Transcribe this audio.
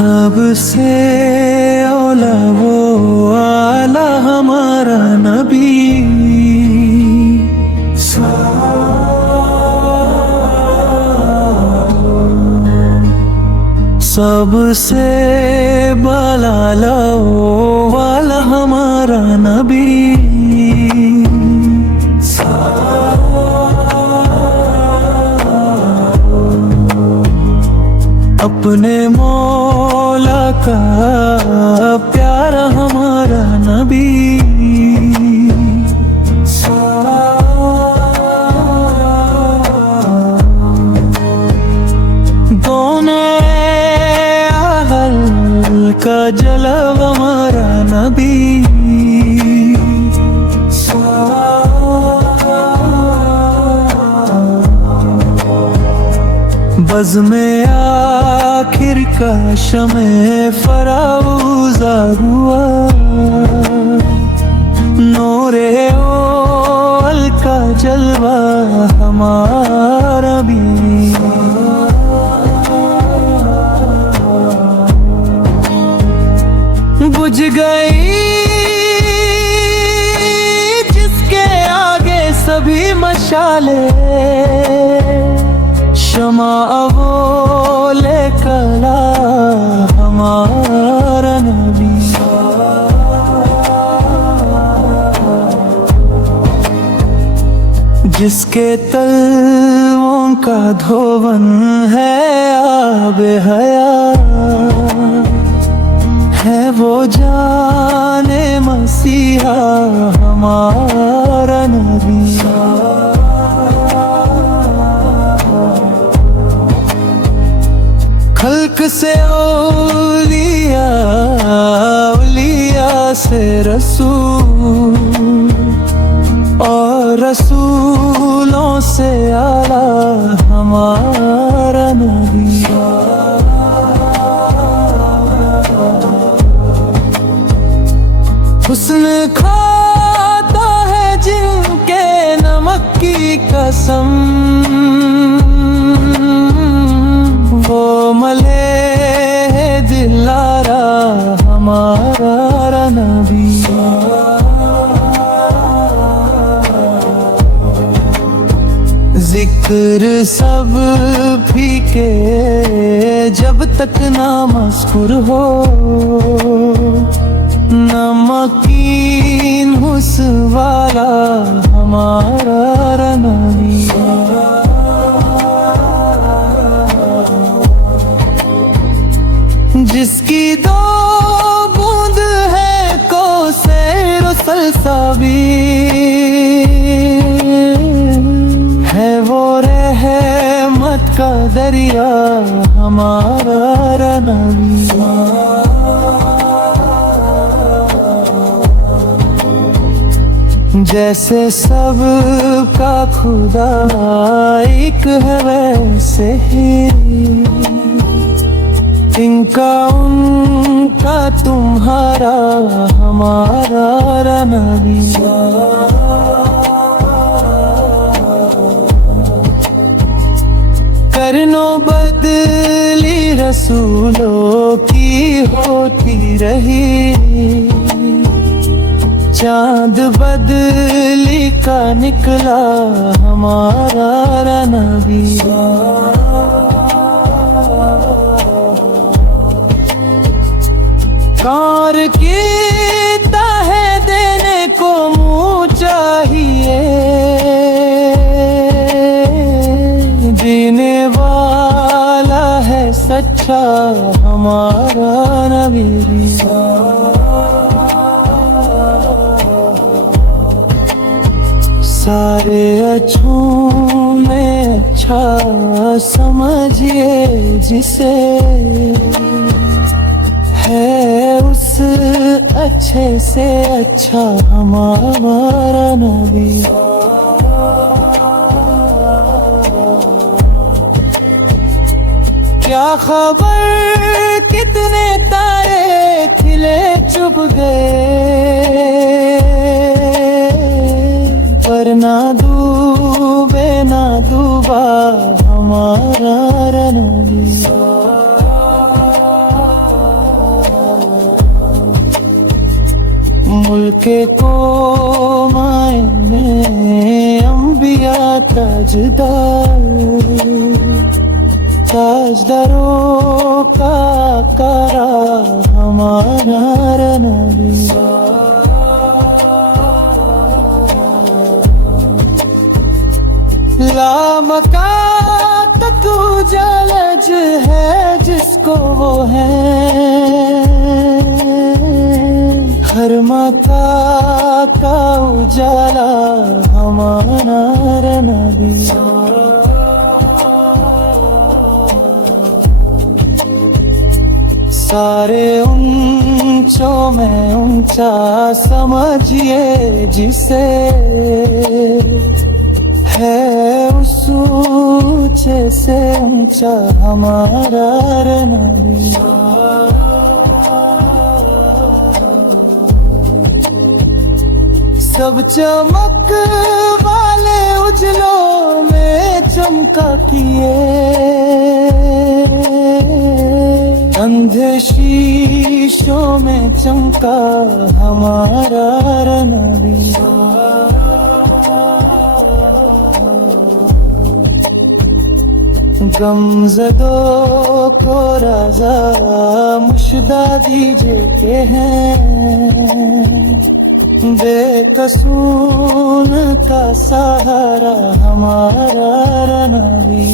सबसे औला वो आला हमारा नबी। सबसे बलाला वाला हमारा नबी। अपने मौला का प्यारा हमारा नबी। दोनों आहल का जलवा हमारा नबी। बज़ में आखिर का शमे फराऊज़ा हुआ। नूरे ओल का जलवा हमारा भी। बुझ गई जिसके आगे सभी मशाले। शमा वो लेकला हमारा नबी। जिसके तलवों का धोवन है आबे हया। है वो जाने मसीहा हमारा नबी। खल्क से औलिया, औलिया से रसूल, और रसूलों से आला हमारा नबी। हुस्न खाता है जिनके नमक की कसम। वो मले दिलारा हमारा नबी। जिक्र सब फीके जब तक ना मस्कुर हो। नमकीन हुस वाला हमारा नबी। जिसकी दो बूंद है कौसर सलसाबी। है वो रहमत का दरिया हमारा नबी। जैसे सब का खुदा एक है वैसे ही इनका उनका तुम्हारा हमारा नबी। करनो बदली रसूलों की होती रही। चांद बदली का निकला हमारा नबी। कार की है देने को मुँह चाहिए। जीने वाला है सच्चा हमारा नबी। सारे अच्छों में अच्छा समझिए जिसे। है उस अच्छे से अच्छा हमारा नबी। क्या खबर कितने तारे खिले चुप गए। पर ना डूबे ना डूबा हमारा नबी। के को मायने अंबिया ताजदारों का करा हमारा नबी। लामका तक उजालज है जिसको वो है, हर मका का उजाला हमारा नबी। सारे ऊंचों में ऊंचा समझिए जिसे, है उस ऊंचे से ऊंचा हमारा नबी। सब चमक वाले उजलों में चमका किए, अंधे शीशों में चमका हमारा नबी। गमज़दों को रज़ा मुश्दा दीजिए के हैं, बेकसून का सहारा हमारा नबी।